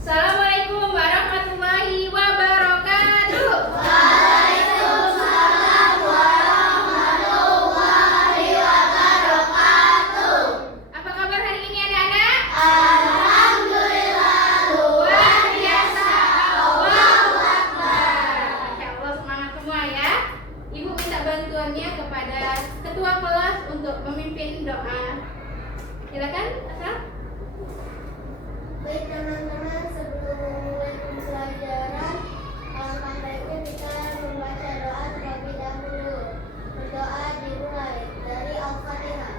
Assalamualaikum warahmatullahi wabarakatuh. Waalaikumsalam warahmatullahi wabarakatuh. Apa kabar hari ini anak-anak? Alhamdulillah luar biasa. Allahu Akbar. Masya Allah, semangat semua ya. Ibu minta bantuannya kepada ketua kelas untuk memimpin doa. Silakan, Asal. Baik teman-teman, sebelum memulai pembelajaran, alangkah baiknya kita membaca doa terlebih dahulu. Berdoa dimulai dari Al-Fatihah.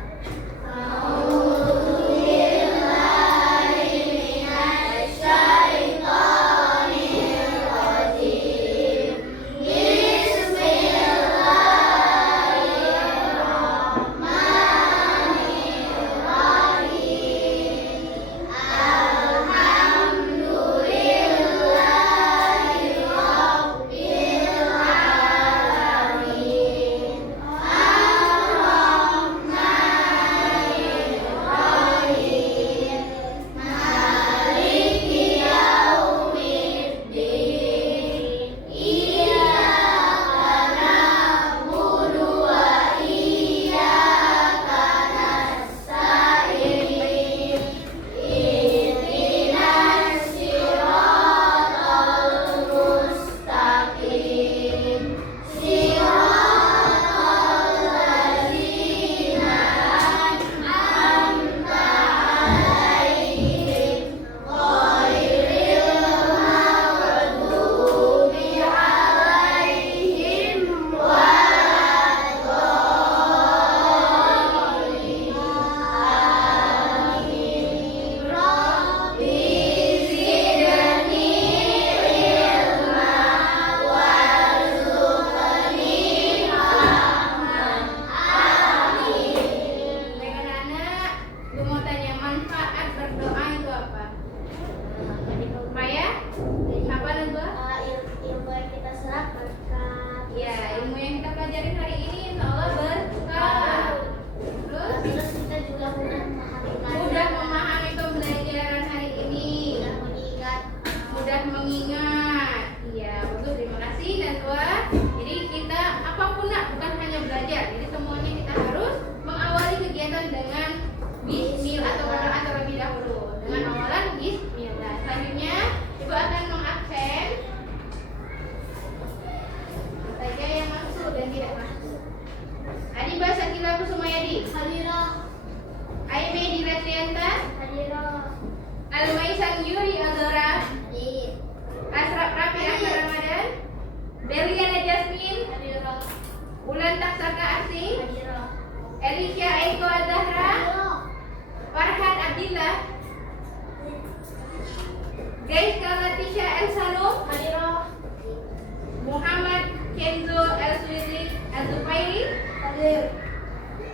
Baik anak-anak, gue mau tanya manfaat berdoa itu apa? Supaya apa nih gua? Ilmu yang kita serap berkat. Ya, ilmu yang kita pelajarin hari ini insya Allah berkah. Terus Terus kita juga mudah memahami mudah memahami pembelajaran hari ini, mudah mengingat. mudah mengingat. Iya, bagus, terima kasih dan doa. Jadi kita apapun lah, bukan hanya belajar. Jadi semuanya kita harus mengawali kegiatan dengan Bismillah atau berdoa terlebih dahulu. Dengan awalan Bismillah. Selanjutnya ibu akan mengabsen saja yang masuk dan tidak masuk. Adiba Sakila Kusumayadi, Hadirah, Aime Dilatrianta, hadirah. Almaisan Yuri Agara, Hadir. Asraf Rafi Ahmad Ramadan, Beliana Jasmine, Hadirah. Ulan Taksaka Asih, Hadirah. Elisha Eko Azahra, Farhan Abdillah, Gais Kalatisha Elsanum, Hadirah. Muhammad Kenzo Elswiri Azufairi, Hadir.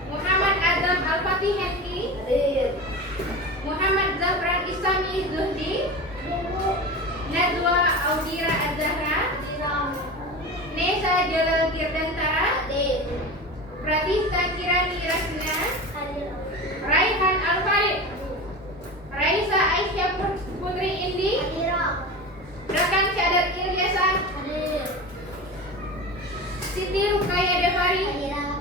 Muhammad Adam Al-Fatih Henki, Hadir. Muhammad Zafran Islami Zuhdi, Najwa Audira Azahra, Hadirah. Nesa Jalal Girdantara, Hadir. Pratista Kirani Rasna, Hadirah. Raihan Al-Farid, Raisa Aisyah Putri Indi, Hadirah. Rekan Cadar Ilyasa, Hadir. Siti Rukaya Devari, Hadirah.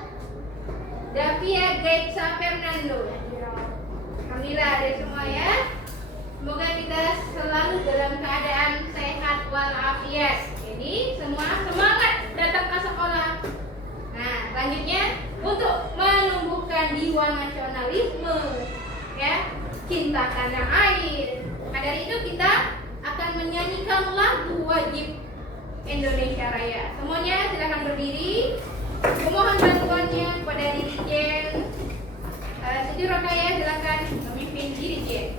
Davia Gaitsa Fernando. Hadirah. Alhamdulillah ada semua ya. Semoga kita selalu dalam keadaan sehat walafiat. Jadi semua semangat datang ke sekolah. Nah, selanjutnya untuk menumbuhkan jiwa nasionalisme, ya, cinta tanah air. Nah, dari itu kita akan menyanyikan lagu wajib Indonesia Raya. Semuanya silakan berdiri. Memohon bantuannya kepada Dirijen. Siti Rokaya silakan memimpin Dirijen.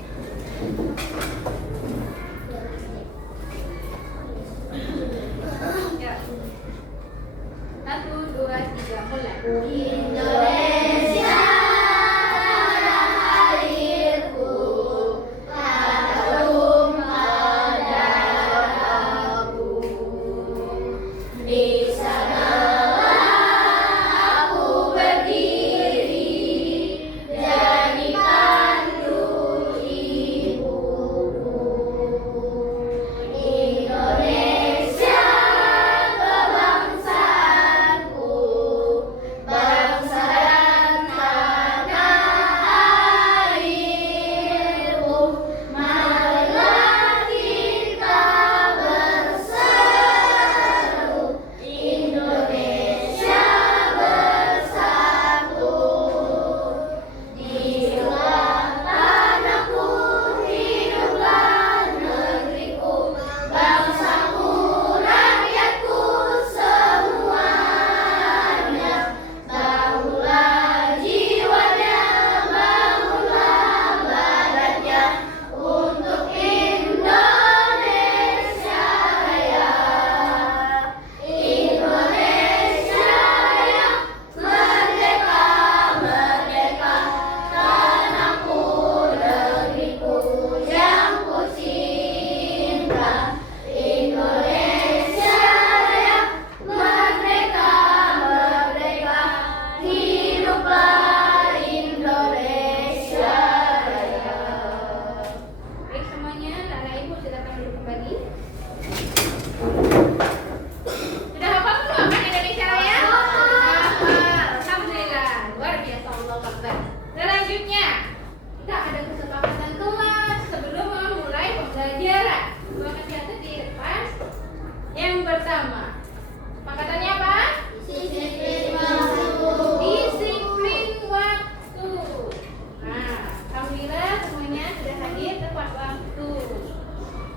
Ya. 1, 2, 3, mulai. Indonesia tanah airku, harum pada aku. Di sanalah aku berdiri, jadi waktu.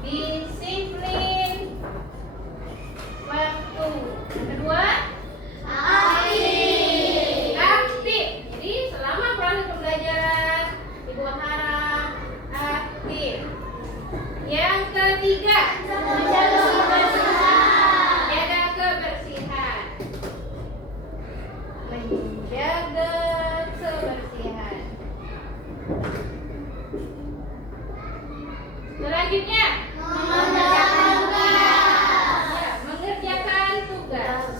Disiplin waktu. Yang kedua, aktif. Jadi selama proses pembelajaran Ibu harap aktif. Yang ketiga, jaga kebersihan. Menjaga kebersihan. Selanjutnya, ya, mengerjakan tugas.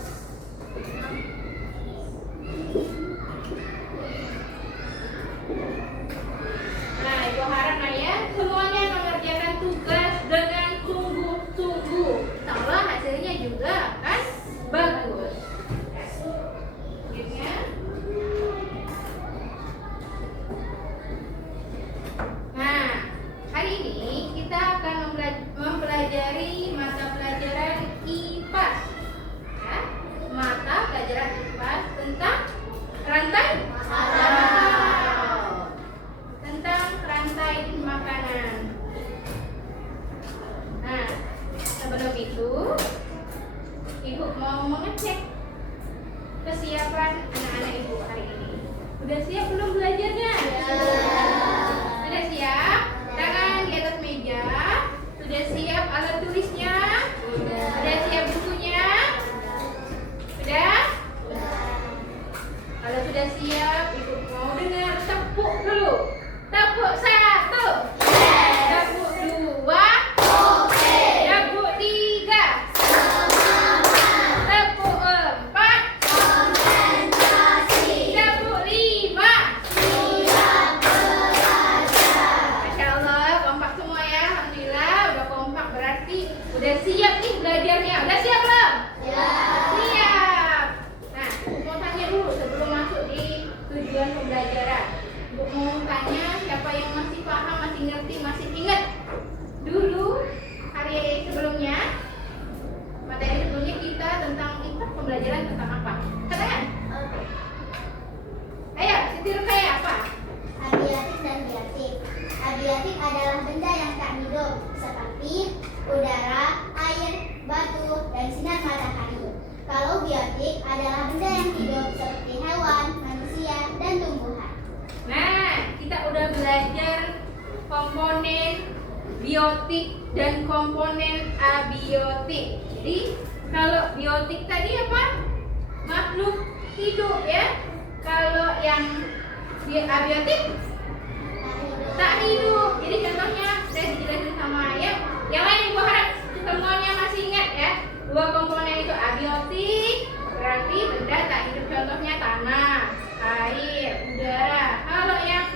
Nah, Ibu harap ya semuanya mengerjakan tugas dengan sungguh-sungguh. Insya hasilnya juga kan bagus. Selanjutnya, nah, hari ini kita akan mempelajari mata pelajaran IPAS. Ya, mata pelajaran IPAS tentang rantai tentang rantai makanan. Nah, sebelum itu Ibu mau mengecek kesiapan anak-anak Ibu hari ini. Udah siap belum belajarnya? Sudah siap? Tangan di atas meja. Sudah siap alat tulisnya? Sudah siap bukunya? Sudah? Kalau sudah siap, Ibu mau dengar tepuk dulu. Tepuk 1, tepuk 2, tepuk 3, tepuk 4, tepuk 5. Masya Allah, kompak semua ya. Alhamdulillah, udah kompak berarti udah siap nih belajarnya. Udah siap belum? Siap. Nah, mau tanya dulu sebelum masuk di tujuan pembelajaran. Mau tanya siapa yang masih paham, masih ngerti, masih ingat dulu hari sebelumnya, materi sebelumnya kita tentang IPA pembelajaran tentang apa? Katakan. Ayo, Siti Rukaya apa? Abiotik dan biotik. Abiotik adalah benda yang tak hidup seperti udara, air, batu, dan sinar matahari. Kalau biotik adalah benda yang hidup seperti hewan, manusia, dan tumbuhan. Nah, kita udah belajar komponen biotik dan komponen abiotik. Jadi, kalau biotik tadi apa? Makhluk hidup ya. Kalau yang abiotik tak hidup. Jadi contohnya saya dijelasin sama Ayah. Yang lain Ibu harap semuanya masih ingat ya. Dua komponen itu abiotik berarti benda tak hidup. Contohnya tanah, air, udara. Kalau yang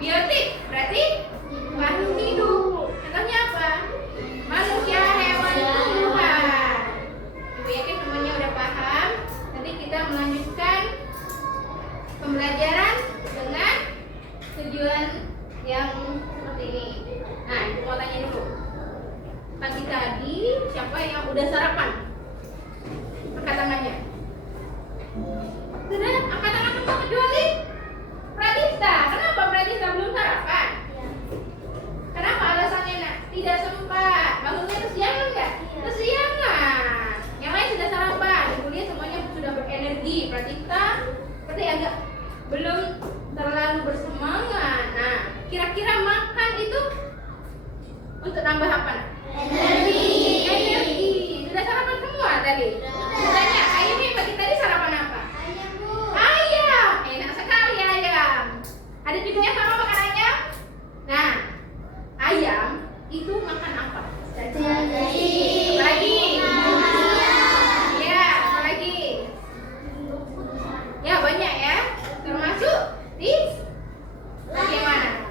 biotik berarti makhluk hidup. Contohnya apa? Manusia, hewan, tumbuhan. Ibu yakin semuanya udah paham? Nanti kita melanjutkan pembelajaran dengan tujuan yang seperti ini. Nah, Ibu mau tanya dulu. Pagi tadi siapa yang udah sarapan? Angkat tangannya. Sudah, angkat tangan semua kecuali Pratista. Kenapa Pratista belum sarapan? Kenapa alasannya nak? Tidak sempat. Bangunnya kesiangan nggak? Kesiangan. Yang lain sudah sarapan. Ibu lihat semuanya sudah berenergi. Pratista seperti agak belum terlalu bersemangat. Nah, kira-kira makan itu untuk nambah apa? Energi. Sudah sarapan semua tadi? Tanya, ayamnya pagi tadi sarapan apa? Ayam. Enak sekali ayam. Ada juga yang sama makan ayam? Nah, ayam itu makan apa? Apalagi? Ya, apalagi? Ya, banyak ya. Termasuk di bagaimana?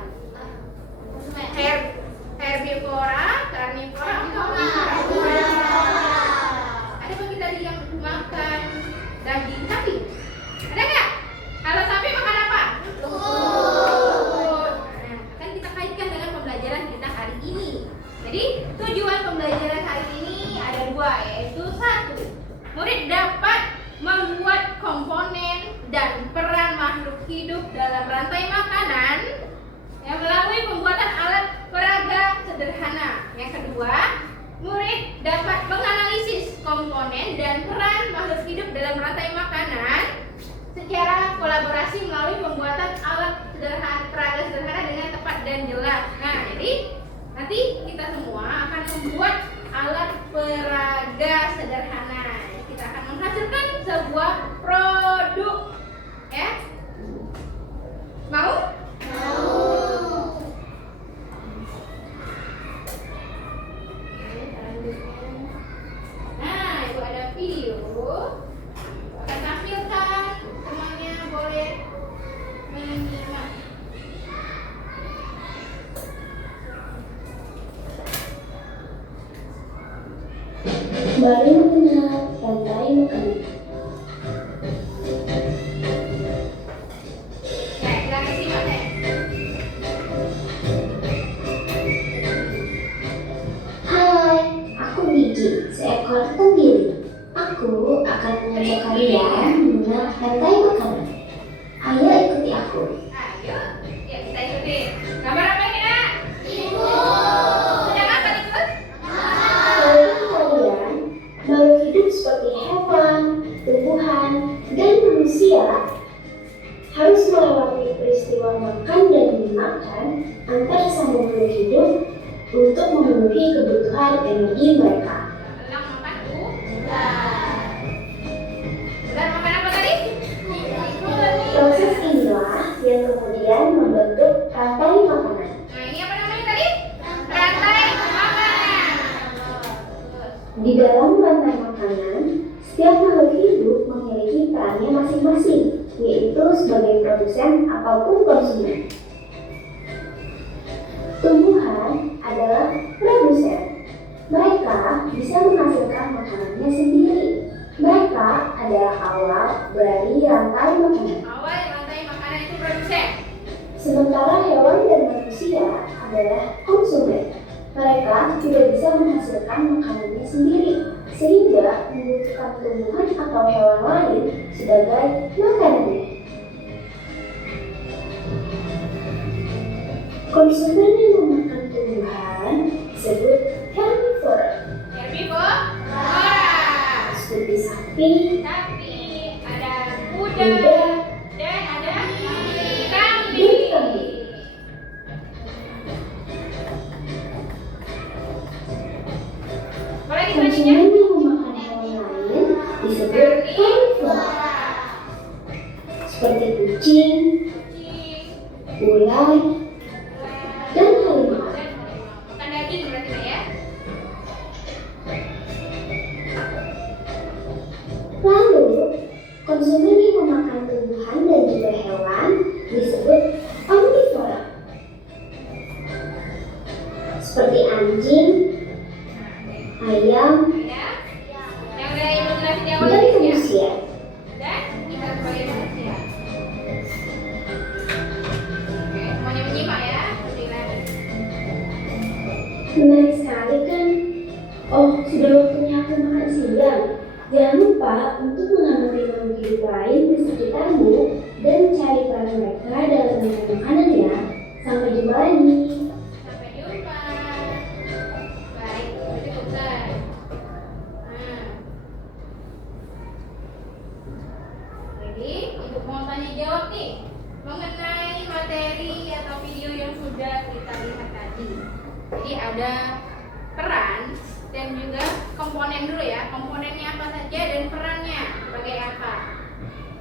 Herbivora, karnivora, ada bagi tadi yang makan daging sapi? Ada nggak? Kalau sapi makan apa? Rumput. Nah, akan kita kaitkan dengan pembelajaran kita hari ini. Jadi tujuan pembelajaran hari ini ada dua, yaitu satu, murid dapat membuat komponen dan peran makhluk hidup dalam rantai makanan yang melalui pembuatan alat peraga nanti kita semua akan membuat alat peraga sederhana. Kita akan menghasilkan sebuah produk, ya. Mau? Nah, itu ada video. Akan tampilkan, semuanya boleh menyimak. Mari mengenal rantai makanan. Silakan simak deh. Hai, aku Gigi, seekor tenggiri. Aku akan mengajak kalian mengenal rantai makanan. Ayo ikuti aku. Ayo, ya kita ikutin. Gambar apa ini, Nak? Ibu. Sedang apa ikut? Kali ini kalian makhluk hidup seperti hewan, tumbuhan, dan manusia harus melewati peristiwa makan dan dimakan antar sama makhluk hidup untuk memenuhi kebutuhan energi mereka. Elang makan ular makan apa tadi? Proses inilah yang kemudian membentuk rantai makanan. Nah, ini apa namanya tadi? Rantai makanan. Di dalam rantai makanan, setiap makhluk hidup memiliki perannya masing-masing, yaitu sebagai produsen ataupun konsumen. Tumbuhan adalah produsen. Mereka bisa menghasilkan makanannya sendiri. Mereka adalah awal dari rantai makanan. Awal rantai makanan itu produsen. Sementara hewan dan manusia adalah konsumen. Mereka tidak bisa menghasilkan makanannya sendiri, sehingga membutuhkan tumbuhan atau hewan lain sebagai makanannya. Konsumen yang memakan tumbuhan disebut herbivora, Herbivora. seperti sapi, Tapi ada kuda kuda, dan ada dan kambing. kambing. Boleh Konsumen diselanjutnya? yang memakan hewan lain disebut herbivora, seperti kucing, Kucing, ular, ular, dan harimau. dan harimau. Makan daging berarti Nak, ya? Lalu, konsumen yang memakan tumbuhan dan juga hewan disebut omnivora, seperti anjing, ayam, Ya. Yang udah ibu jelasin di awal dan tadi ya? manusia. Dan kita sebagai manusia. Oke, semuanya menyimak ya. Udah lagi. Menarik sekali kan? Oh, sudah waktunya aku makan siang. Jangan lupa untuk mengamati makhluk hidup lain di sekitarmu dan mencari peran mereka dalam rantai makanan ya. Sampai jumpa lagi. Sampai jumpa. Baik, berarti selesai. Nah. Jadi, ibu mau tanya jawab nih mengenai materi atau video yang sudah kita lihat tadi. Jadi ada peran dan juga komponen dulu ya. Komponennya apa saja dan perannya sebagai apa.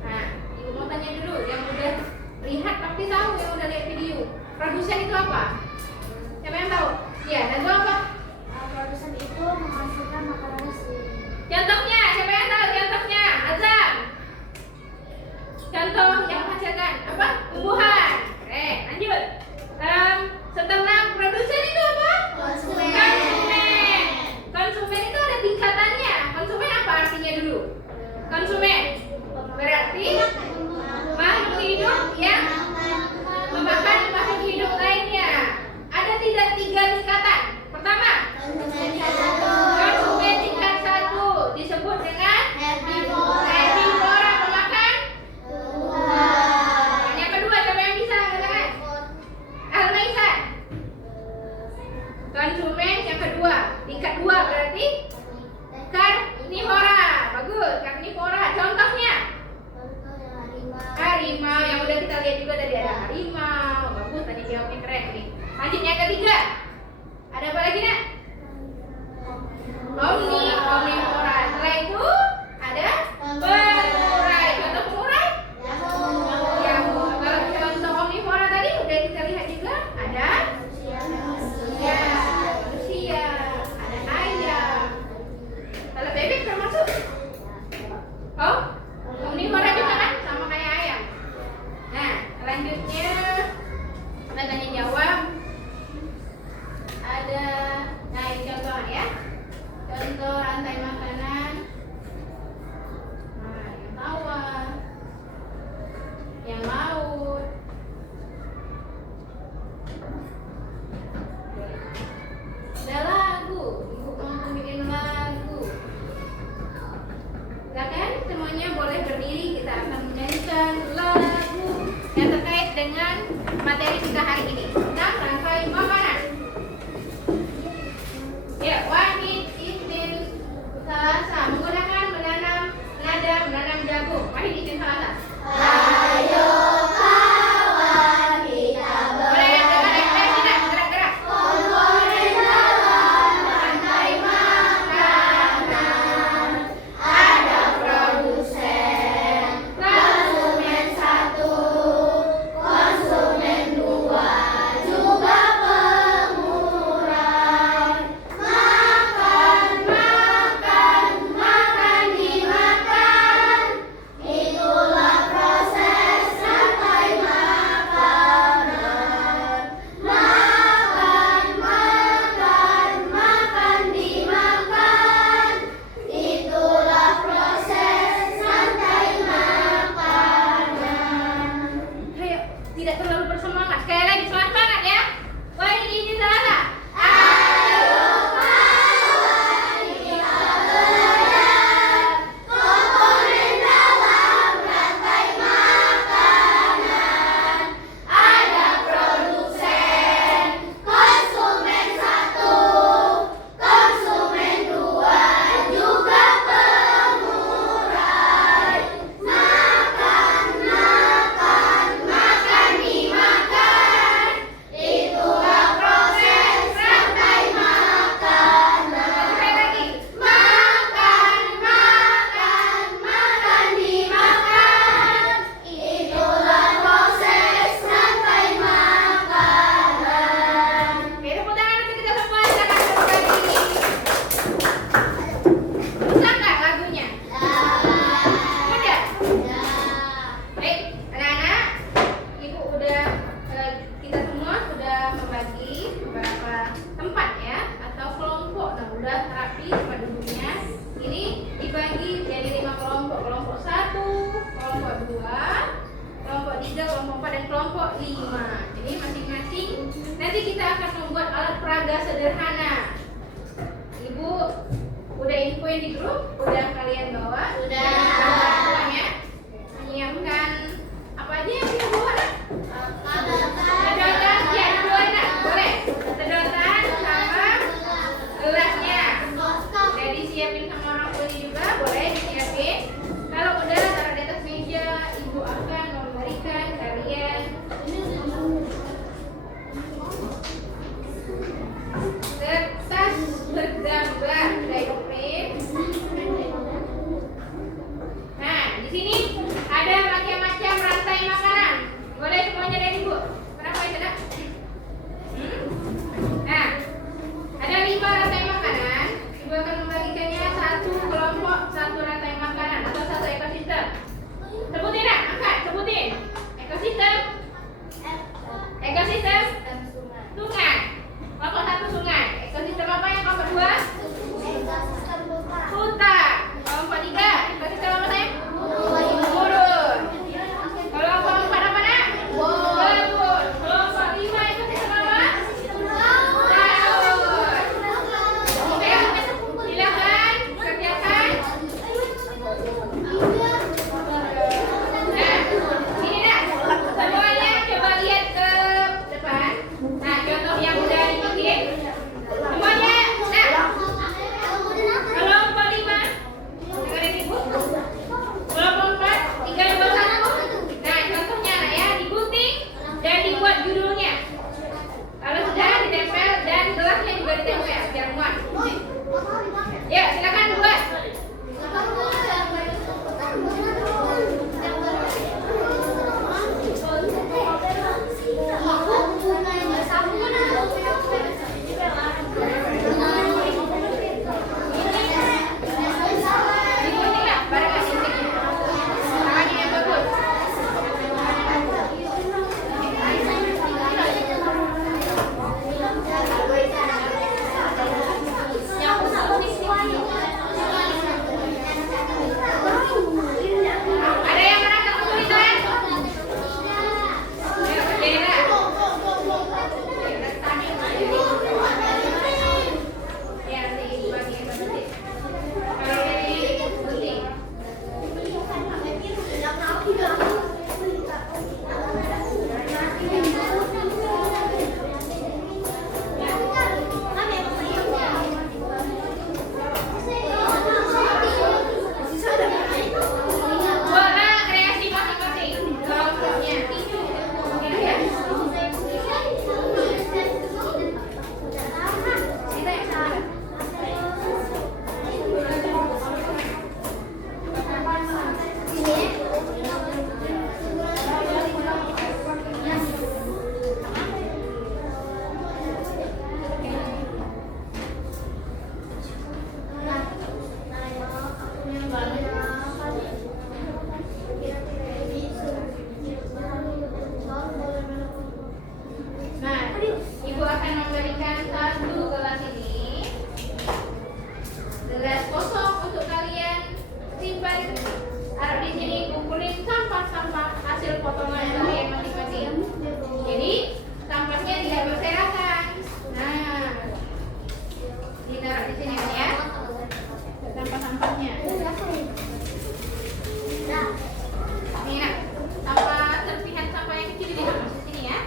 Nah, ibu mau tanya dulu yang udah lihat tapi tahu yang udah lihat video. Produsen itu apa? Siapa yang tahu? Ya, dan itu apa? Produsen itu menghasilkan makanan sendiri. Contohnya, siapa yang tahu contohnya? Azam. Contoh yang menghasilkan apa? Tumbuhan. Lanjut. Setelah produsen itu apa? Konsumen. Konsumen. Konsumen itu ada tingkatannya. Konsumen apa artinya dulu? Konsumen berarti makhluk hidup yang memakan makhluk hidup lainnya. Ada tidak 3 tingkatan? Pertama, konsumen tingkat 1 disebut dengan herbivora pemakan. Yang kedua, siapa yang bisa katakan? Al-Maisan. Konsumen yang kedua, tingkat 2 berarti karnivora. Bagus, karnivora. Contohnya harimau yang udah kita lihat juga tadi ada harimau. Bagus, tadi jawabnya keren nih. Lanjut yang ketiga, Ada apa lagi nak? Omnivora. Setelah itu ada pengurai. Contoh pengurai? Nyamuk. Kalau contoh omnivora tadi udah kita lihat juga ada manusia, ada ayam. Kalau bebek termasuk? Oh, omnivora juga kan, sama kayak ayam. Nah, selanjutnya kita tanya jawab. Ada, nah ini contoh ya. Contoh rantai makanan. Nah, yang tawar, yang laut. Ada lagu, ibu mau bikin lagu. Silakan semuanya boleh berdiri, kita akan menyanyikan lagu yang terkait dengan materi kita hari ini tentang rantai makanan. Ya, Wahid Istin Salasa menggunakan menanam jagung. Wahid Istin Salasa. Ayo kawan kita Boleh yang gerak-gerak. komponen dalam rantai makanan. Ada produsen, konsumen satu, konsumen dua, juga pengurai. Makan dimakan. Itulah proses rantai makanan. Makan dimakan. Itulah proses rantai makanan. Ayo, tidak terlalu bersemangat. Sekali lagi semangat ya. Wahid Istin Salasa. Ayo kawan kita belajar komponen dalam rantai makanan. Ada produsen, konsumen satu, konsumen dua, juga pengurai. Makan dimakan. Itulah proses rantai makanan. Sekali lagi. Makan dimakan. Itulah proses rantai makanan. Oke, tepuk tangan untuk kita semua. Silakan berbagi. Bisa nggak lagunya? Udah. Baik, anak-anak, ibu udah kita semua sudah membagi beberapa tempat ya atau kelompok. Nah, udah rapi penduduknya. Ini dibagi jadi 5 kelompok. Kelompok 1, kelompok 2, kelompok 3, kelompok 4 dan kelompok 5. Jadi masing-masing nanti kita akan membuat alat peraga sederhana. Ibu udah infoin di grup, udah kalian bawa? Udah. Ya. Menyiapkan apa aja yang kita bawa? Nak? Sedotan, ya dua nak, boleh. Sedotan sama gelasnya. Udah disiapin sama orang tua juga, boleh disiapin. Kalau udah taruh di atas meja, ibu akan memberikan kalian kertas bergambar diagram. Nah, di sini ada macam-macam rantai makanan. berikan satu gelas ini, gelas kosong untuk kalian simpan. Taruh di sini, kumpulin sampah-sampah hasil potongan kalian masing-masing. Jadi sampahnya tidak berserakan. Nah, ditaruh di sini ya, sampah-sampahnya. Nih nak, sampah serpihan sampah yang kecil ini masuk sini ya.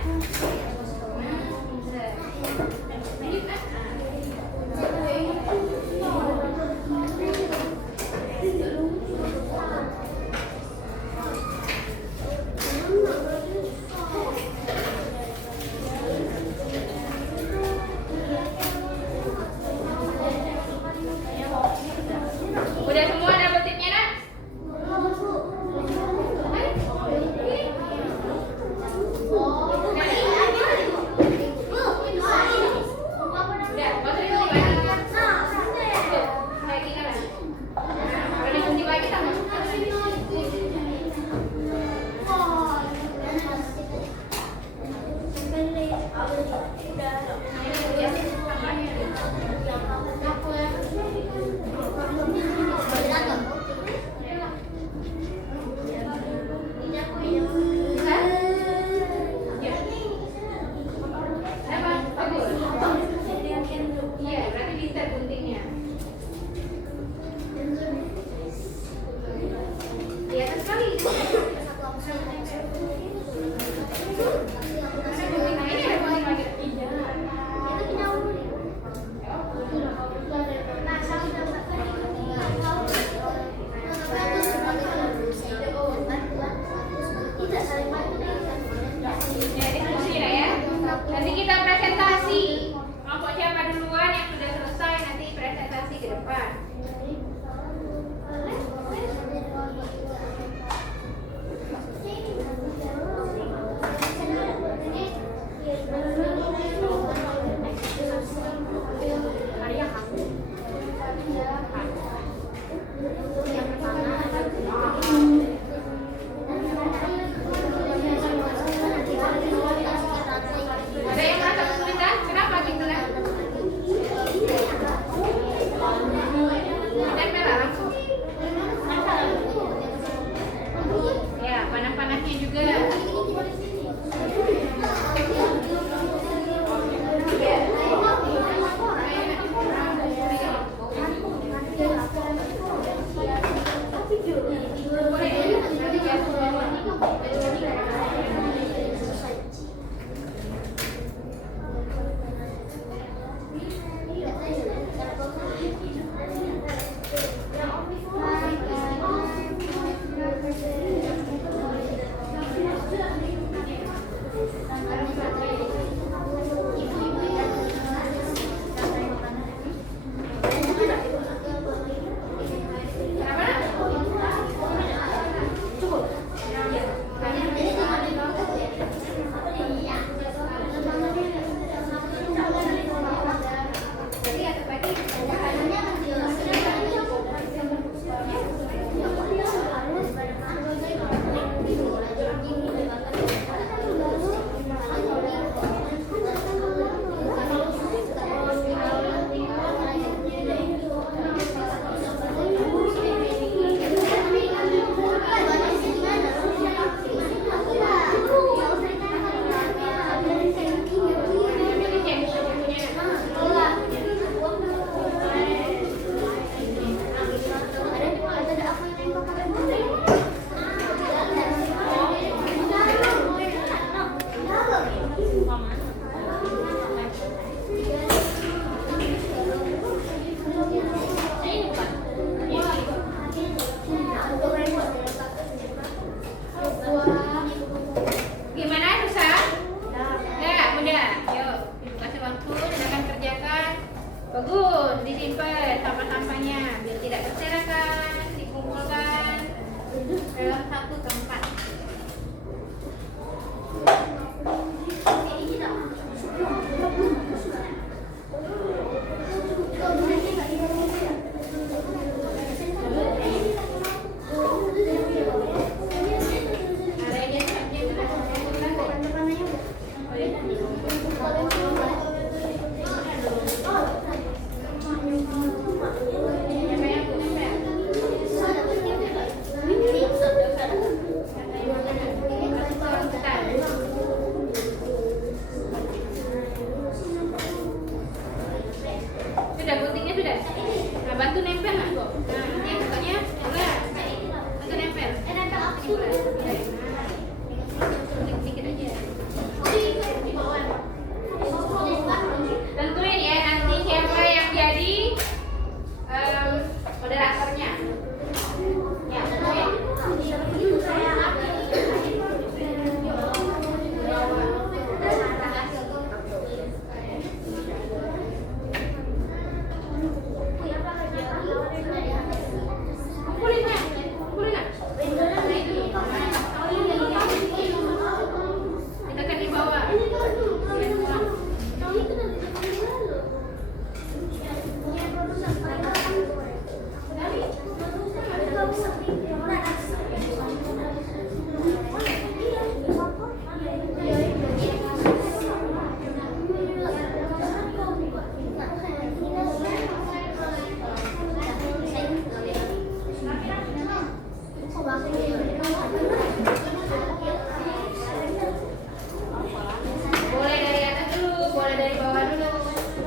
Udah semua dapet tipnya nak? Udah, gak usah digunting lagi. Tuh, kayak gini lah. Kalau digunting lagi sama. Iya, berarti bisa guntingnya. Di atas kali. Ada gunting lagi, ada gunting lagi. Ya, diskusi lah ya. Nanti kita presentasi. Kelompok siapa duluan yang sudah selesai, nanti presentasi ke depan. Ada yang merasa kesulitan? Kenapa gitu lah? Tempel langsung. Ya, panah-panahnya juga. Bagus, disimpan sampah-sampahnya biar tidak berserakan, dikumpulkan dalam satu tempat. itu dah. Nah, bantu nempel nak kok. Nah, nanti yang bukanya boleh. Bantu nempel. Nempel aku. Dikit aja. Tentuin ya nanti siapa yang jadi moderatornya. Ya, tentuin. Kumpulin nak. Nah, itu. Ditekan di bawah. Boleh dari atas dulu, boleh dari bawah dulu.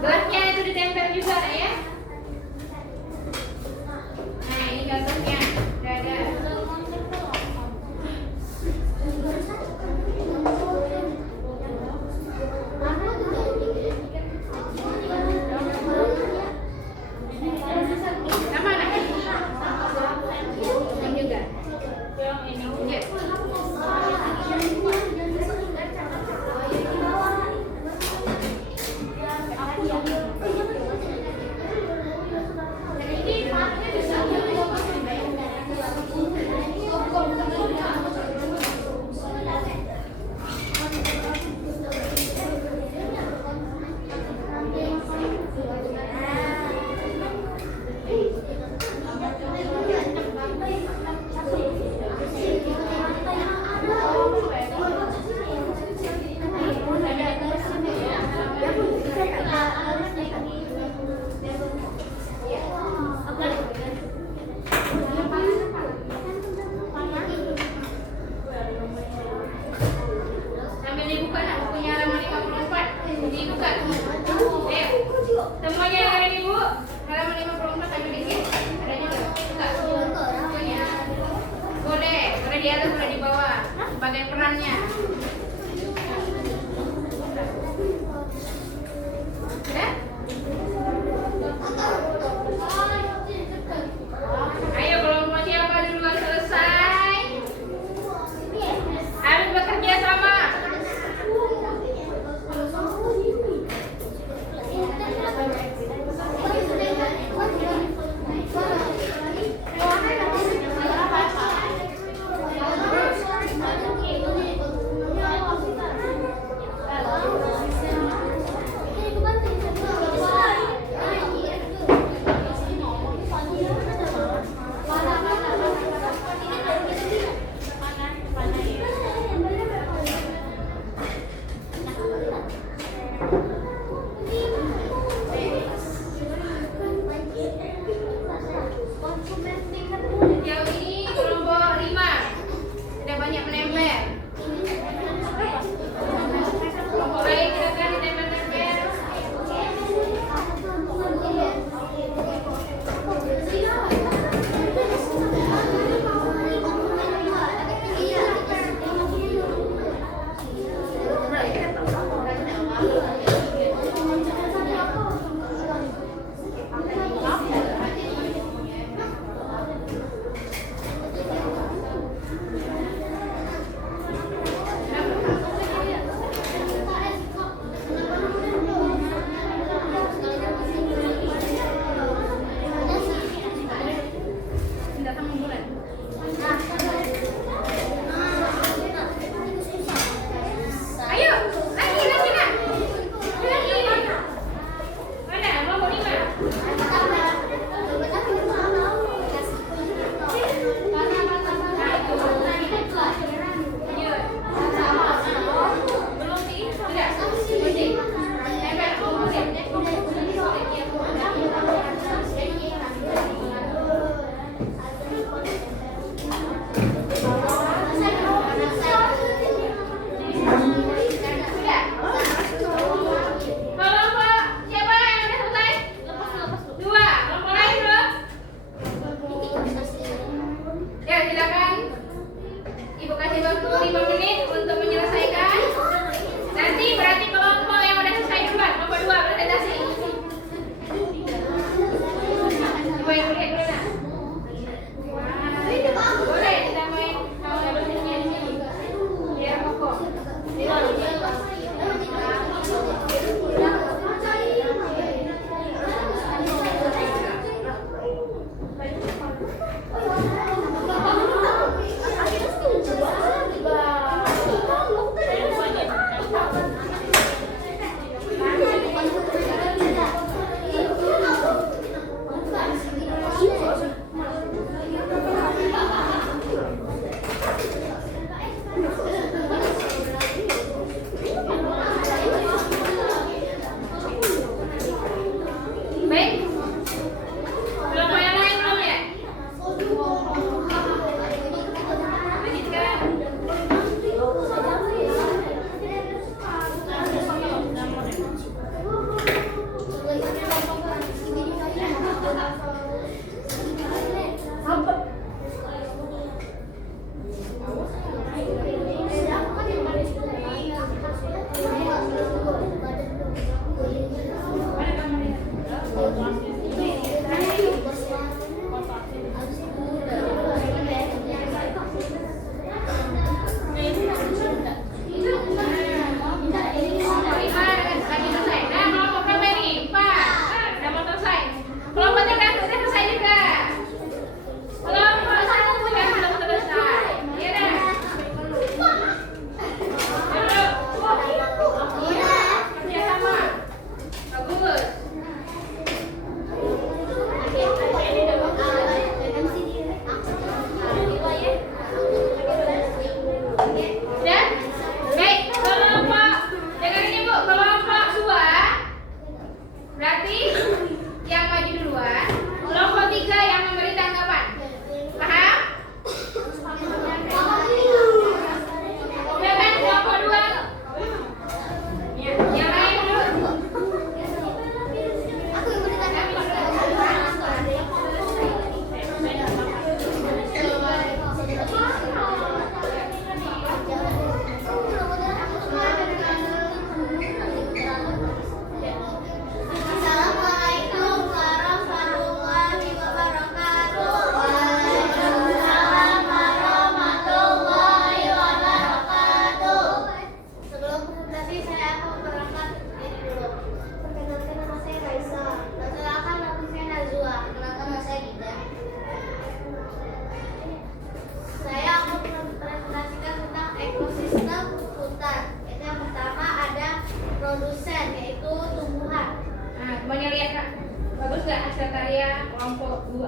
Gelasnya itu ditempel juga ya. Nah, ini contohnya. Udah ada. Yang mana? Yang juga. Yang ini. Ya. Sambil dibuka nak bukunya halaman 54. Dibuka. Ayo. Semuanya dengerin Ibu. Halaman 54 sambil dikit. Ada juga. Buka. Bukunya. Boleh di atas, boleh di bawah. Bagian perannya. Ya? Ayo kelompok siapa duluan selesai? Harus bekerja sama. karya kelompok 2.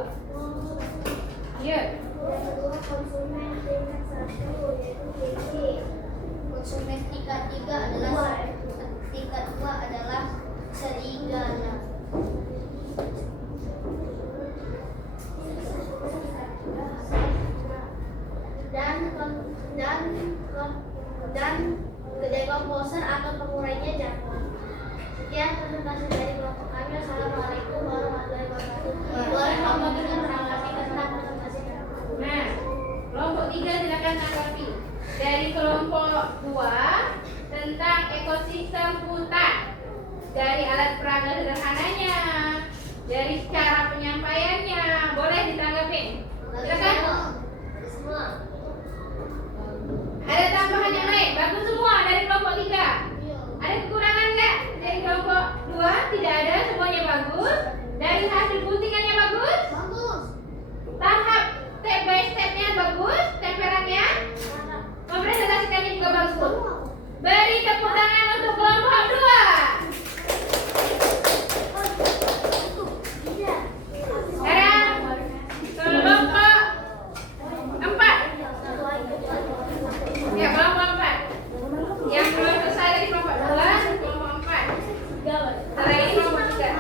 Iya. Yang kedua konsumen tingkat 1 yaitu gizi. Konsumen tingkat 3 adalah tingkat 2 adalah serigala. Dan decomposer atau pengurainya jamur. Sekian presentasi dari kelompok kami. Assalamualaikum warahmatullahi wabarakatuh. Boleh kelompok kita menanggapi tentang presentasi kami. Nah, kelompok 3 silakan tanggapi. Dari kelompok 2 tentang ekosistem hutan. Dari alat peraga sederhananya, dari cara penyampaiannya, boleh ditanggapi. Silakan. Semua. Ada tambahan yang lain? Bagus semua dari kelompok 3. Ada kekurangan nggak? Dari kelompok 2 tidak ada, semuanya bagus. Dari hasil guntingannya bagus. Bagus. Tahap step by stepnya bagus. Tempelannya, mempresentasikannya juga bagus. Beri tepuk tangan untuk kelompok 2. Sekarang kelompok 4. Ya, kelompok 4. Yang belum selesai dari kelompok 2, kelompok 4. Setelah ini kelompok 3.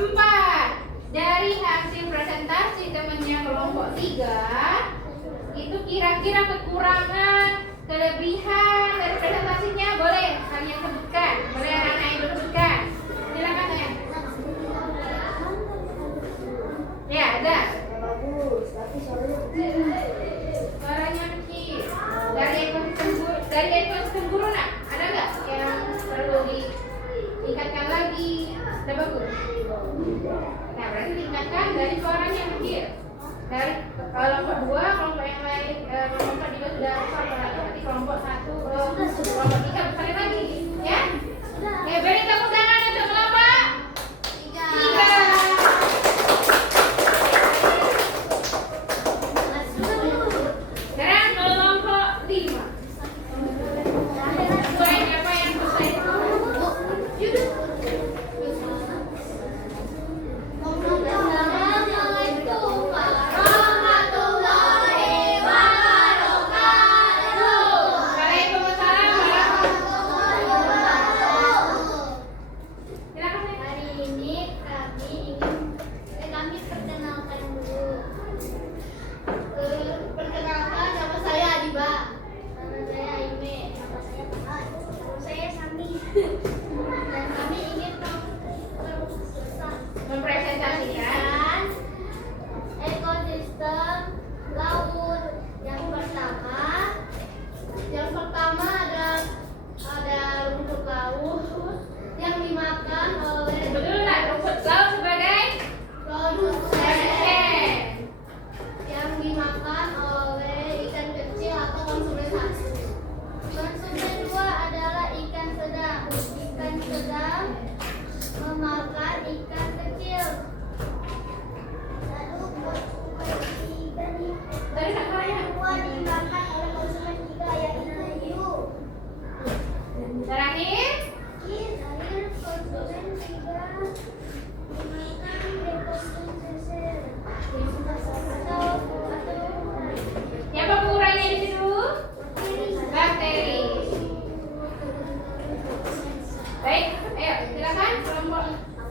4. Dari hasil presentasi temannya kelompok 3, itu kira-kira kekurangan, kelebihan dari presentasinya boleh kalian sebutkan, boleh anak-anak ibu sebutkan. Silakan ya. Ya, ada. Bagus, tapi Suaranya kecil. Dari ekosistem guru nak, ada nggak yang perlu ditingkatkan lagi? Sudah bagus. Nah, berarti tingkatkan dari suaranya yang kecil. Dari kelompok 2, kelompok yang lain, kelompok 3 sudah besar, berarti kelompok 1, kelompok 3 besar lagi, ya? Oke, beri tepuk tangan untuk kelompok 3. Sekarang kelompok 5. Sesuai apa yang selesai? Assalamualaikum warahmatullahi wabarakatuh. Waalaikumsalam warahmatullahi Wabarakatuh. Silakan ya. Hari ini kami perkenalkan dulu. Perkenalkan, nama saya Adiba. Nama saya Aime. Nama saya Tahan. Nama saya Sami. Dan kami ingin Mempresentasikan ekosistem laut. Yang pertama ada rumput laut yang dimakan oleh betul nggak rumput laut sebagai produsen, yang dimakan oleh ikan kecil atau konsumen 1. Konsumen 2 adalah ikan sedang. Ikan sedang memakan ikan kecil. Lalu konsumen 3 tadi nak tanya. dimakan oleh konsumen 3 yaitu hiu. Terakhir Akhir konsumen 3 dimakan deposisi atau siapa pengurainya di situ? Bakteri. Baik, ayo silakan kelompok.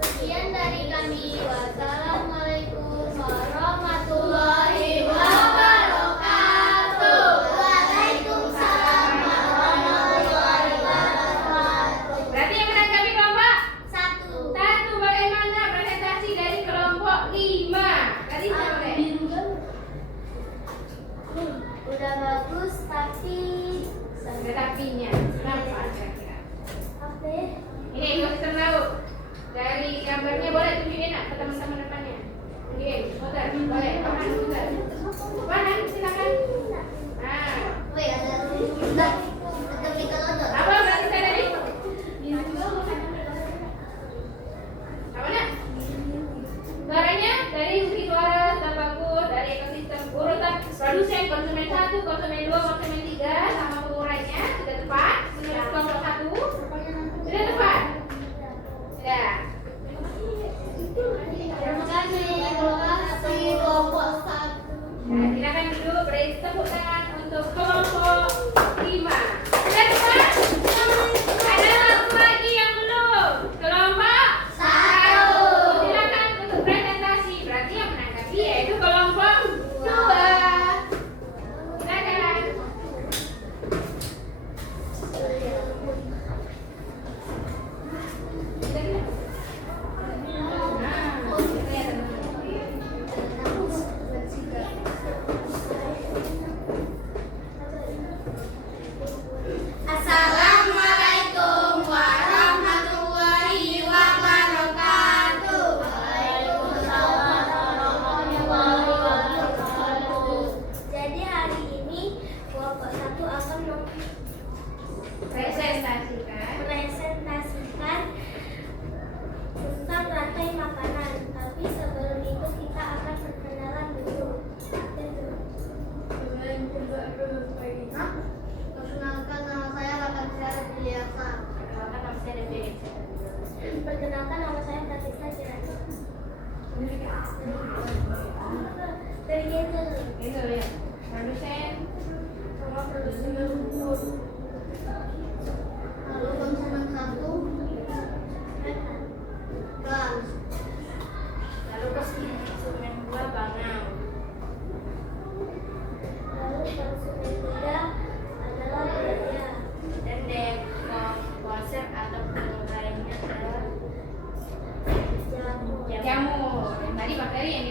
Sekian dari kami. Wassalamualaikum warahmatullahi wabarakatuh. Waalaikumsalam warahmatullahi wabarakatuh. Berarti yang menanggapi kelompok 1. 1 bagaimana presentasi dari kelompok 5? Tadi siapa boleh? Udah bagus tapi Ada tapinya. Kenapa kira-kira? apa? Ini ekosistem laut. Dari gambarnya boleh tunjukin nak ke teman-teman depannya. Tunjukin, muter, boleh. Paman muter. Paman, silakan. Nah, Wih, ada Mikalodon. apa berarti saya tadi? Apa nak? Suaranya dari segi suara sudah bagus, dari ekosistem urutan produsen konsumen 1, konsumen 2, konsumen 3 sama pengurainya sudah tepat. Menurut kelompok 1 sudah tepat. Sudah. Terima kasih kelompok 1. Nah, silakan duduk, beri tepuk tangan untuk kelompok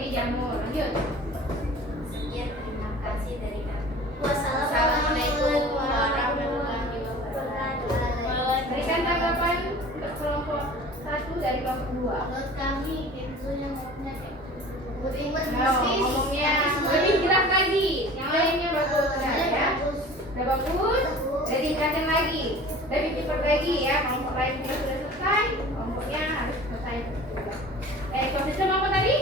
jamur. Lanjut. Sekian, terima kasih dari kami. Wassalamualaikum warahmatullahi wabarakatuh. Berikan tanggapan untuk kelompok 1 dari kelompok 2. Menurut kami pintunya ngomongnya kayak lebih Ngomongnya lebih jelas lagi. Yang lainnya bagus ya. Udah bagus. Udah diingatkan lagi. Lebih cepat lagi ya. Kelompok lain sudah selesai. Kelompoknya harus selesai. Ekosistem apa tadi?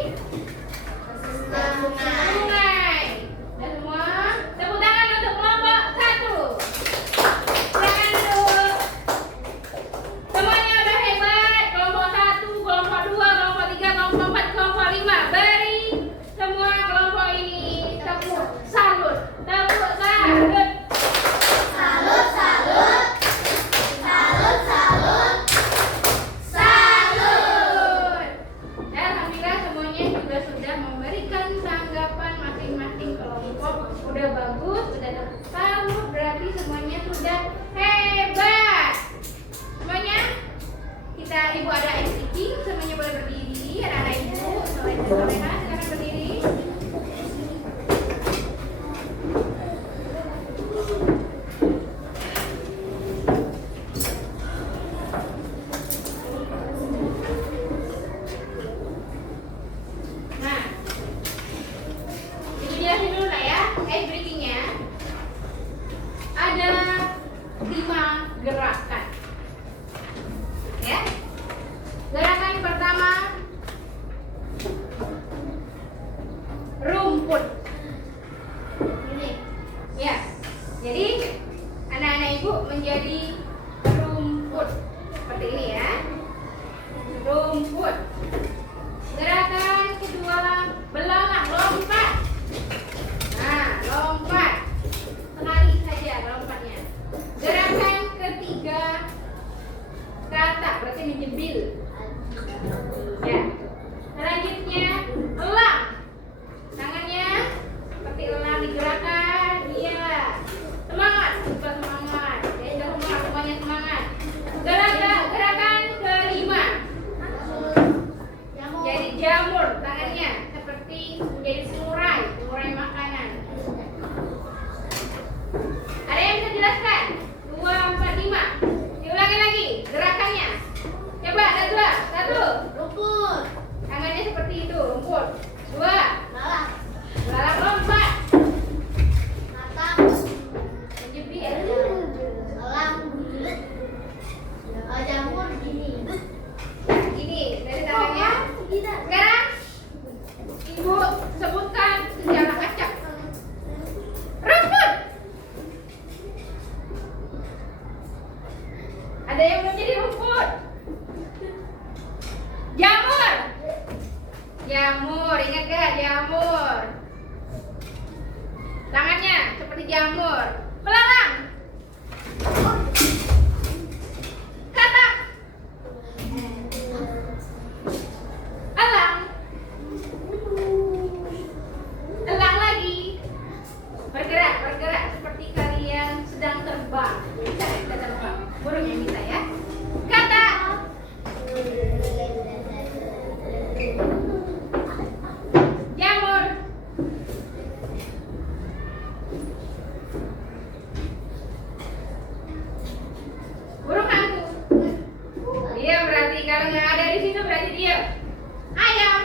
Sungai. Udah semua? Tepuk tangan untuk kelompok 1. Silakan duduk. Semuanya udah hebat. Kelompok 1, kelompok 2, kelompok 3, kelompok 4, kelompok 5. Beri semua kelompok ini tepuk salut. Tepuk salut. Salut, salut. Salut, salut. Salut. Alhamdulillah semuanya juga sudah memberikan tanggapan masing-masing kelompok. Udah bagus, udah tepuk salut. Berarti semuanya sudah hebat. Semuanya kita ibu ada ice speaking, semuanya boleh berdiri. Anak-anak ibu, soleha, silakan berdiri. Nah, ibu jelasin dulu lah ya, ice breakingnya. Ada 5 gerakan. Ya. Gerakan pertama rumput. Ini. Ya. Jadi anak-anak ibu menjadi rumput. Seperti ini ya. Rumput. Gerakan kedua belalang, lompat. Nah, lompat. Sekali saja lompatnya. Gerakan ketiga kata, berarti menjebil. Ya. Selanjutnya elang. Tangannya seperti elang digerakkan. Iya. Semangat, super semangat. Ya, semuanya semangat. Gerakan kelima. Jadi jamur tangannya seperti menjadi samurai makanan. Ada yang bisa jelaskan? 2, 4, 5. Diulangi lagi gerakannya. Coba ada 2, 1. Rumput. Tangannya seperti itu, rumput. 2. Lalang. Belalang lompat. Matang. Menjebil. Elang. Jamur gini. Gini dari tangannya. Kita. Sekarang ibu sebutkan senjata acak. Rumput. Ada yang belum jadi rumput. Jamur. Jamur, ingat gak jamur? Tangannya seperti jamur. Belalang. Katak. Elang. Elang lagi. Bergerak seperti kalian sedang terbang. Bisa kita terbang. Burung yang bisa ya. Kata. Jamur. Burung hantu. Dia berarti kalau nggak ada di situ berarti dia. Ayam.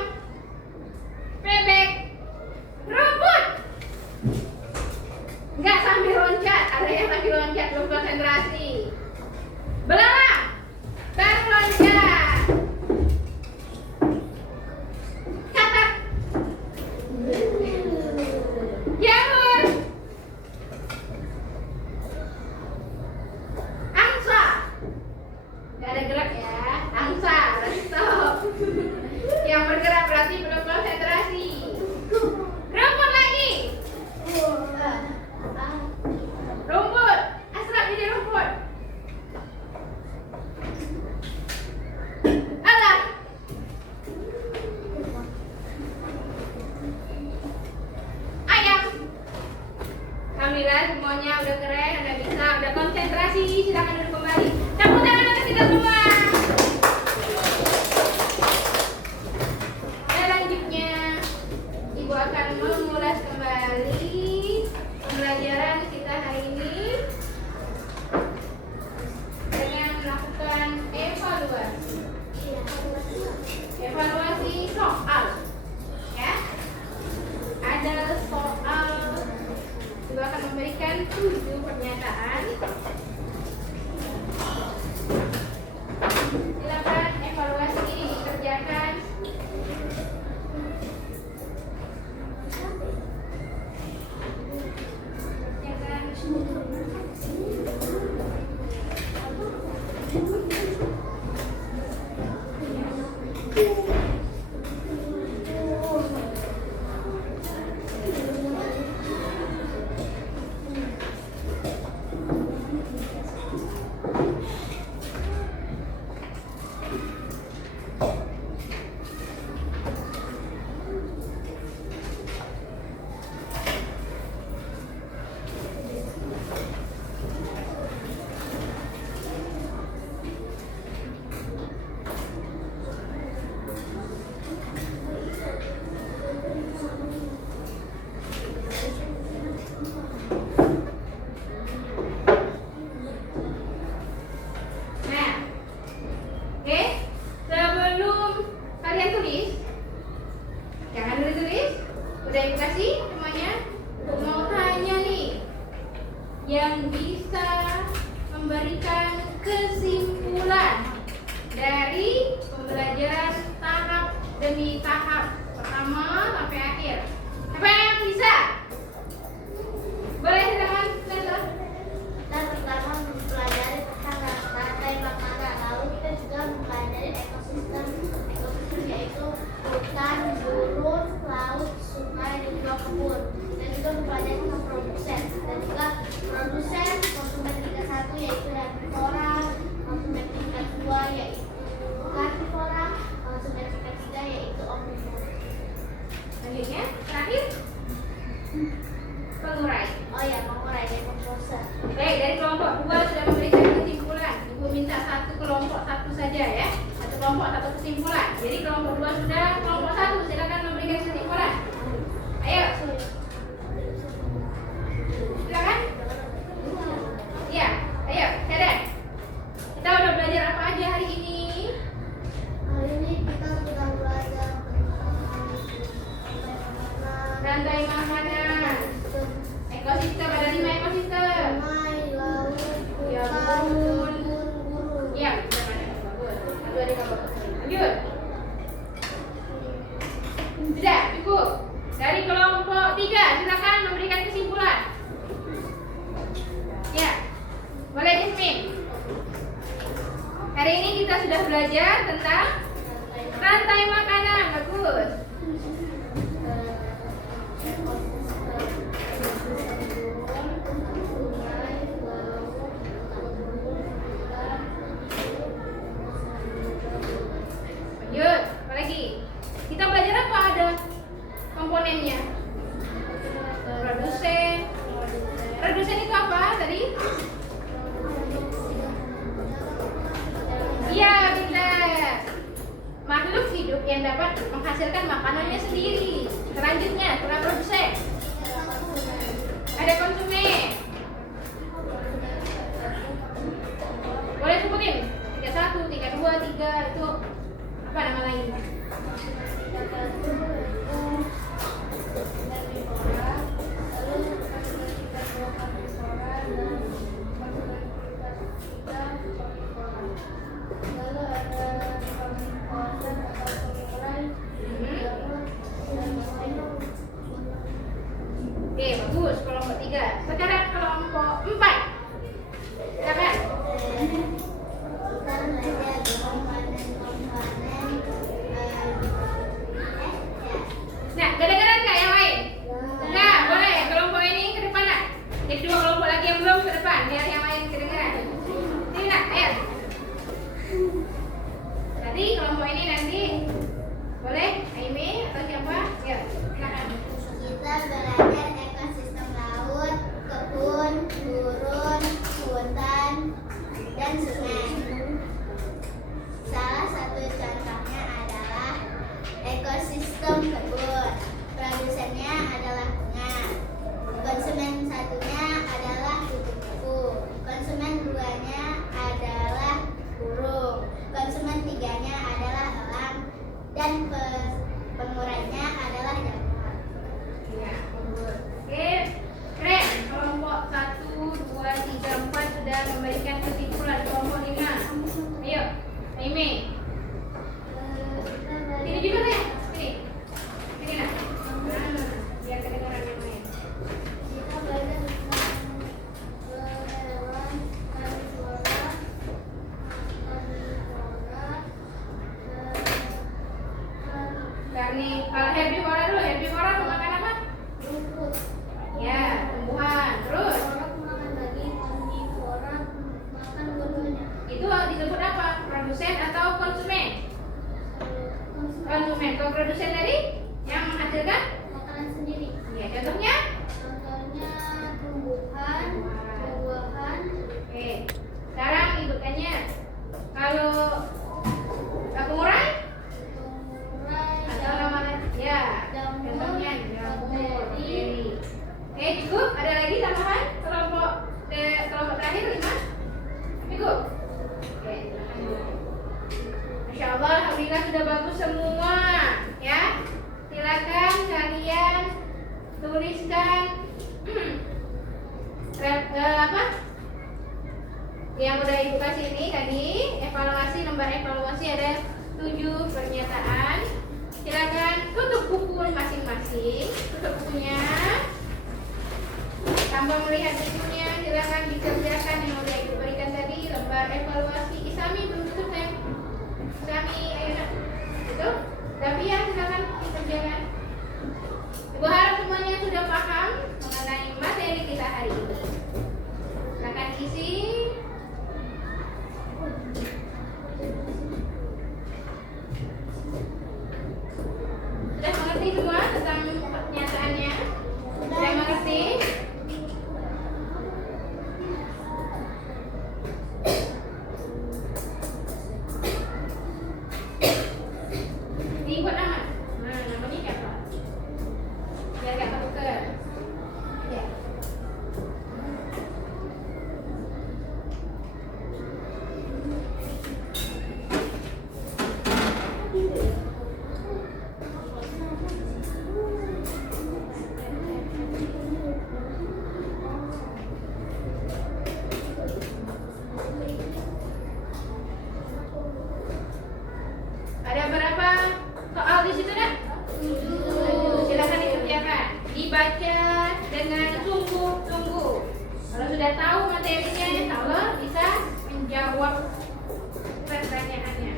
Bebek. Rumput. Nggak sambil loncat. Ada yang lagi loncat belum konsentrasi. Belalang. Baru loncat. Katak. Jamur. Angsa. Nggak ada gerak ya. Angsa. Stop. Yang bergerak berarti belum konsentrasi. Rumput lagi. Rumput. Asrap jadi rumput. Alah. Ayam. Alhamdulillah semuanya udah keren, udah bisa, udah konsentrasi. Silakan duduk kembali. Tepuk tangan untuk kita semua. Selanjutnya Nah, oke, sebelum kalian tulis, jangan dulu tulis. Udah dikasih semuanya. Mau tanya nih, yang bisa memberikan kesimpulan dari pembelajaran tahap demi tahap pertama sampai akhir. Siapa yang bisa? Boleh silakan, Nela. Kita pertama mempelajari tentang rantai makanan, lalu kita juga mempelajari ekosistem yaitu hutan, gurun, laut, sungai, dan juga kebun. Dan juga mempelajari tentang produsen dan juga produsen, konsumen tingkat 1 yaitu herbivora, konsumen tingkat 2 yaitu karnivora, konsumen tingkat 3 yaitu omnivora. Selanjutnya, terakhir, pengurai. Oh ya, pengurai dan komposer. Baik, dari kelompok 2 sudah memberikan kesimpulan. Ibu minta satu kelompok satu saja ya. Satu kelompok satu kesimpulan. Jadi kelompok 2 sudah, kelompok 1 silakan memberikan kesimpulan. Ayo, silakan. Iya, ayo, Helen. Kita udah belajar apa aja hari ini? Hari ini kita sudah belajar Rantai makanan, ekosistem, ada 5 ekosistem. sungai, laut, Ya, hutan, kebun. kebun, gurun. Iya, bagus. Satu dari kelompok. Lanjut. Sudah, cukup. Dari kelompok 3, silakan memberikan kesimpulan. Ya, boleh Jasmine. Hari ini kita sudah belajar tentang rantai makanan. Bagus. Lanjut, apa lagi? Kita belajar apa? Ada komponennya. Produsen. Produsen itu apa tadi? Iya, benar. Makhluk hidup yang dapat menghasilkan makanannya sendiri. Selanjutnya, setelah produsen, ada konsumen. Boleh sebutin 31, 32, 3 itu apa nama lainnya? Oke, bagus. Kelompok 3. Sekarang kelompok 4. Silakan. Kita belajar komponen-komponen Nah, kedengeran nggak yang lain? Enggak, boleh. Kelompok ini ke depan lah. Jadi 2 kelompok lagi yang belum ke depan, biar yang lain kedengeran. Sini nak, ayo. Nanti kelompok ini nanti boleh, Aime atau siapa? Ya, silakan. kita belajar ekosistem laut, kebun, gurun, hutan, dan sungai. Salah satu contohnya adalah ekosistem kebun. Produsennya adalah bunga. Konsumen satunya adalah kupu-kupu. Konsumen duanya adalah burung. Konsumen tiganya adalah elang. Dan pengurainya adalah jamur. Ya, bagus. Oke, keren. Kelompok 1, 2, 3, 4 sudah memberikan kesimpulan. Kelompok 5. Ayo, Aime. Sini juga saya. Sini. Sini nak. Nah, biar kedengaran yang lain. Kita belajar tentang hewan, karnivora, nih. Kalau herbivora dulu, herbivora makan apa? Rumput. Ya, tumbuhan. Terus Orang makan daging, omnivora makan dua-duanya. itu disebut apa? Produsen atau konsumen? Konsumen. Kalau produsen tadi yang menghasilkan? Makanan sendiri. Ya, contohnya? Contohnya tumbuhan, buah-buahan. Oke. Sekarang ibutannya. Kalau pengurai atau nama ya, contohnya jamur, beri. Oke, cukup. Ada lagi tambahan? Kelompok terakhir 5? Cukup. Oke, silakan dulu. Masya Allah, alhamdulillah sudah bagus semua, ya. Silakan kalian tuliskan apa? Yang udah ibu kasih ini tadi evaluasi, lembar evaluasi ada 7 pernyataan. Silakan tutup buku masing-masing, tutup bukunya. Tanpa melihat bukunya, silakan dikerjakan yang udah ibu berikan tadi, lembar evaluasi. Isami belum tutup sayang. Isami, ayo nak. Itu. Tapi ya silakan dikerjakan. Ibu harap semuanya sudah paham mengenai materi kita hari ini. Silakan isi. Sudah mengerti semua tentang pernyataannya? Sudah mengerti? Dibuat nama. Nah, namanya siapa? Biar gak tertukar. Ya. Ada berapa soal di situ dah? 7. Silakan dikerjakan. Dibaca dengan sungguh-sungguh. Kalau sudah tahu materinya, insya Allah bisa menjawab pertanyaannya.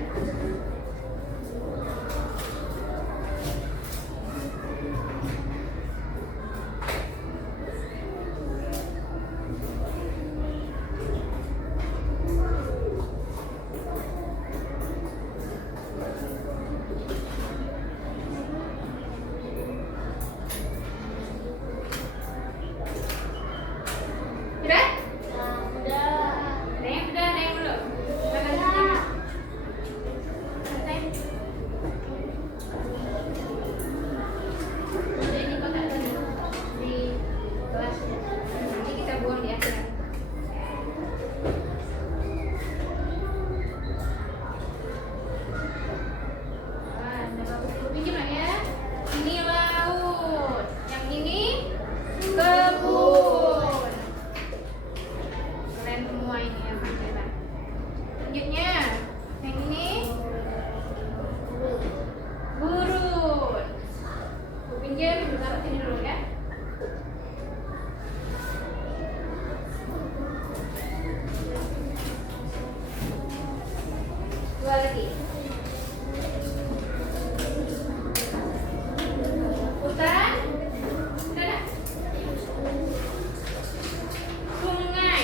Sudah? Ada yang sudah, ada yang belum? Silakan dikerjakan. Santai. Ada ini kotak tadi di kelas. Nanti kita buang di akhir. Wah, sudah bagus. Pinjam lah ya. Ini laut. Yang ini kebun. Keren semua ini ya Pak. Selanjutnya, yang ini burung. Aku pinjam, ibu taruh sini dulu ya. Dua lagi. Hutan. Sudah tak? Sungai.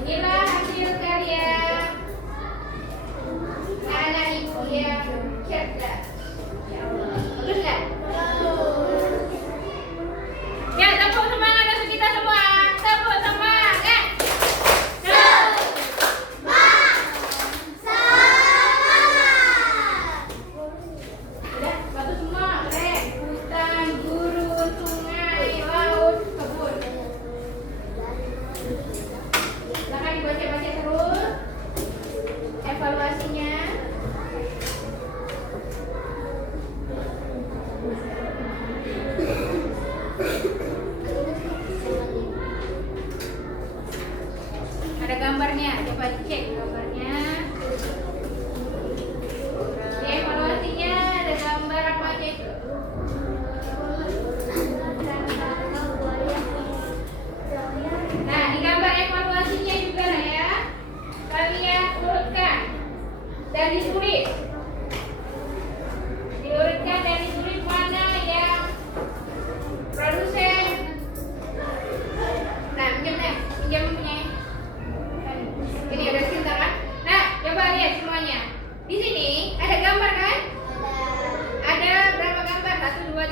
Inilah hasil karya anak ibu yang cerdas. Ya Allah, bagus nggak? Ya, tepuk semangat untuk kita semua. Tepuk semangat. Udah, bagus semua. Keren. Hutan, gurun, sungai, laut, kebun. Silakan dibaca-baca terus evaluasinya.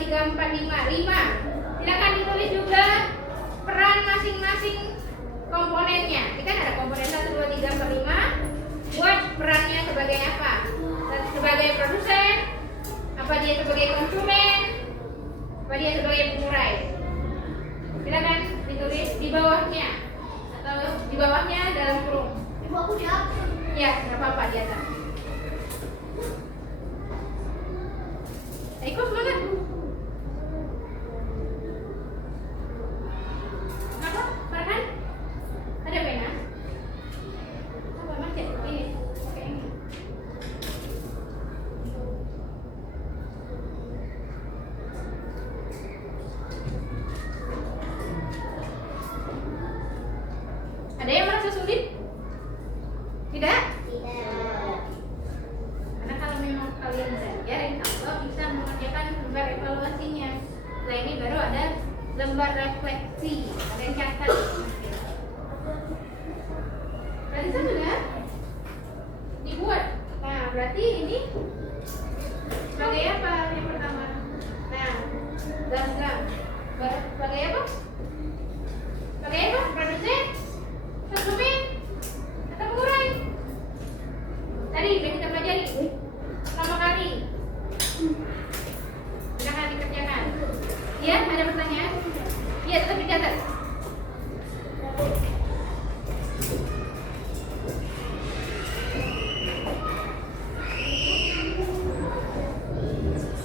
3, 4, 5. Silakan ditulis juga peran masing-masing komponennya. Ini kan ada komponen 1, 2, 3, 4, 5. Buat perannya sebagai apa? Sebagai produsen, apa dia sebagai konsumen, apa dia sebagai pengurai. Silakan ditulis di bawahnya atau di bawahnya dalam kurung. Ibu aku dihapus. Ya, nggak apa-apa di atas. Eko semangat. Apa? Farhan? Ada pena? Apa macet? Ini. Oke. Ada yang merasa sulit? Tidak? Tidak. Karena kalau memang kalian belajar, insya Allah bisa mengerjakan lembar evaluasinya. Setelah ini baru ada lembar refleksi. Kalian catat. Tadi kan sudah dibuat. Nah, berarti ini sebagai apa yang pertama? Nah, gam-gam. Sebagai apa? Sebagai apa? Produsen? Konsumen? Atau pengurai? Tadi sudah kita pelajari pertama kali. Silakan dikerjakan. Ya, ada pertanyaan? Iya, tetap dicatat.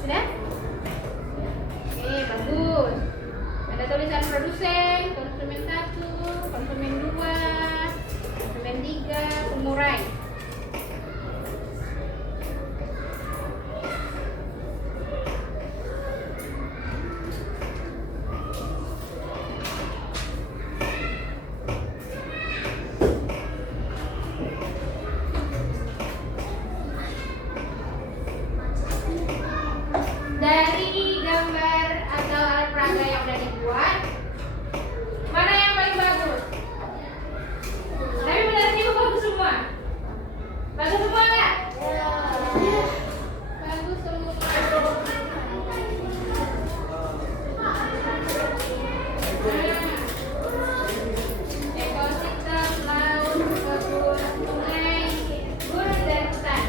Sudah? Oke, bagus. Ada tulisan produsen, konsumen 1, konsumen 2, konsumen 3, pengurai. Dari gambar atau alat peraga yang sudah dibuat, mana yang paling bagus? Tapi benar ini bagus semua. Bagus semua nggak? Bagus semua. Ekosistem laut, kebun, sungai, gunung dan hutan.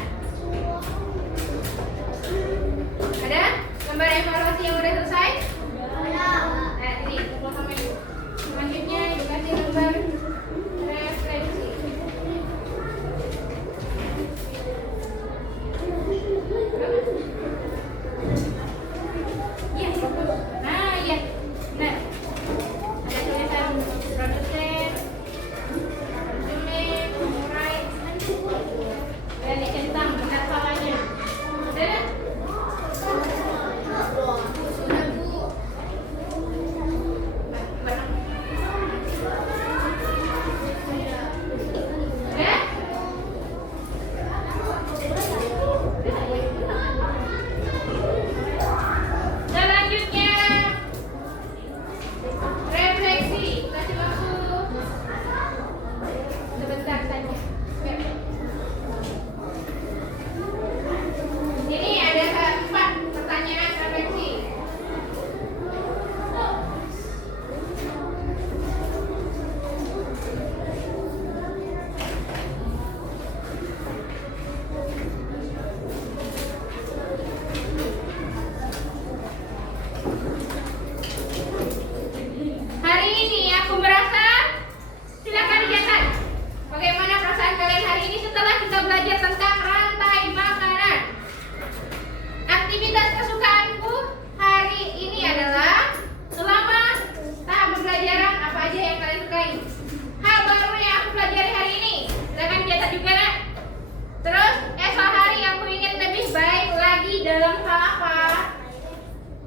Ada gambar evaluasi yang udah selesai? Nah, ini kumpul sama ibu. Selanjutnya dikasih gambar refleksi. Iya, bagus. Nah, iya. Benar. Ada tulisan produsen, konsumen, pengurai, dan dicentang benar salahnya. Ada nggak? Sudah, Bu. Ya? Selanjutnya refleksi. Kasih waktu sebentar saja. Ya. Ini ada 4 pertanyaan refleksi. Hari ini aku merasa, silakan dicatat. Bagaimana perasaan kalian hari ini setelah kita belajar tentang rantai makanan? Aktivitas kesukaanku hari ini adalah selama tahap pembelajaran apa aja yang kalian sukai. Hal baru yang aku pelajari hari ini, silakan dicatat juga nak. Terus esok hari aku ingin lebih baik lagi dalam hal apa?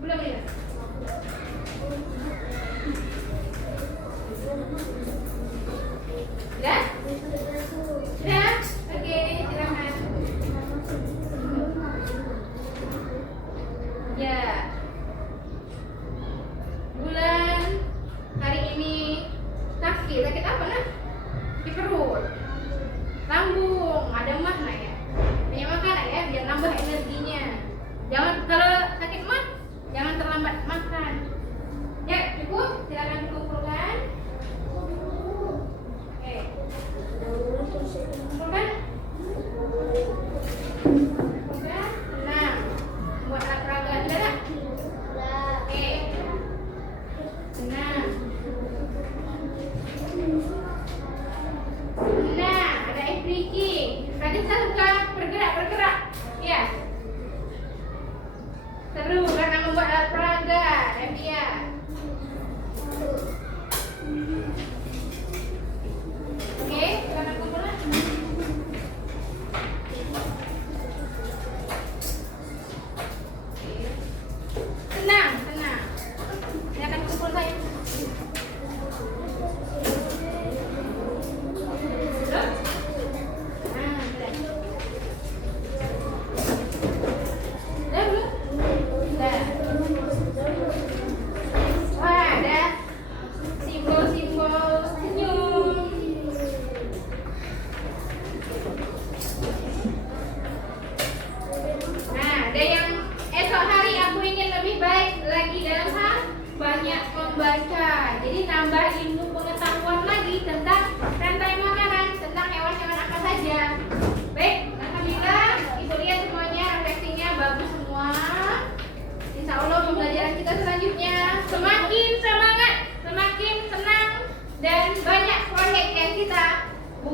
Belum ya? Sudah? Sudah? Oke, silakan. Ya. Bulan hari ini sakit apa nak? Di perut, lambung, ada mah nak ya. Banyak makan nak ya, biar nambah energinya. Jangan kalau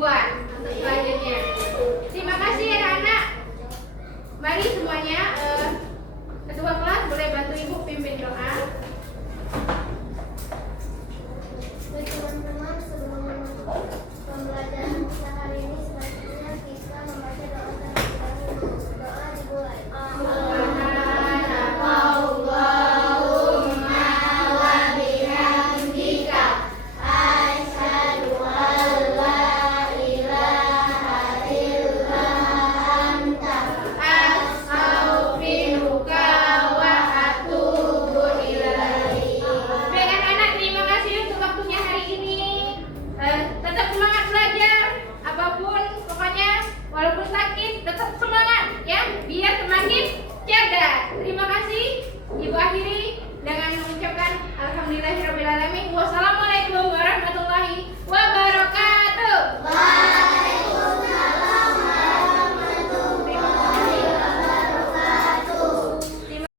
dibuat untuk selanjutnya. Terima kasih anak-anak. Mari semuanya kedua kelas boleh bantu ibu pimpin doa. Baik teman-teman, sebelum pembelajaran kita hari ini selanjutnya kita membaca doa terlebih dahulu. Doa dimulai. Allahumma wa bihamdika asyhadu an la ilaha illa anta Astaghfiruka wa atubu ilaik. Baik anak-anak, terima kasih untuk waktunya hari ini. Tetap semangat belajar, apapun pokoknya walaupun sakit tetap semangat ya, biar semakin cerdas. Terima kasih. Ibu akhiri